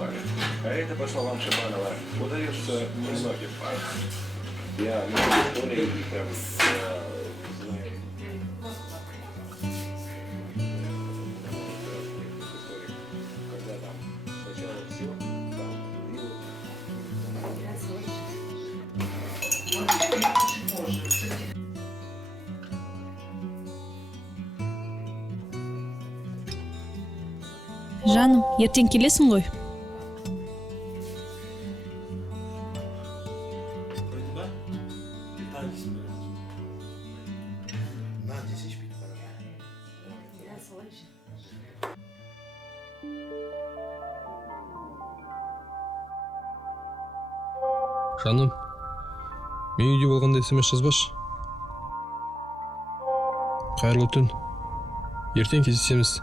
память. А это, по словам Шибанова, удается немногим парам. Я много историй прям знаю. Когда там сначала все, там Жаным, ертең келесің ғой? Жаным, мен үйде болғанда смс жазбашы. Қайырлы түн. Ертең кездесеміз.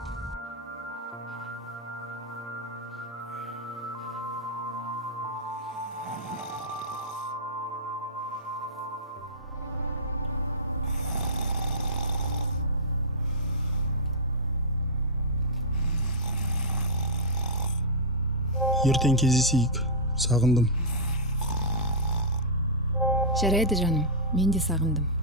Ертең кездесейік. Сағындым. Жарайды жаным, мен де сағындым.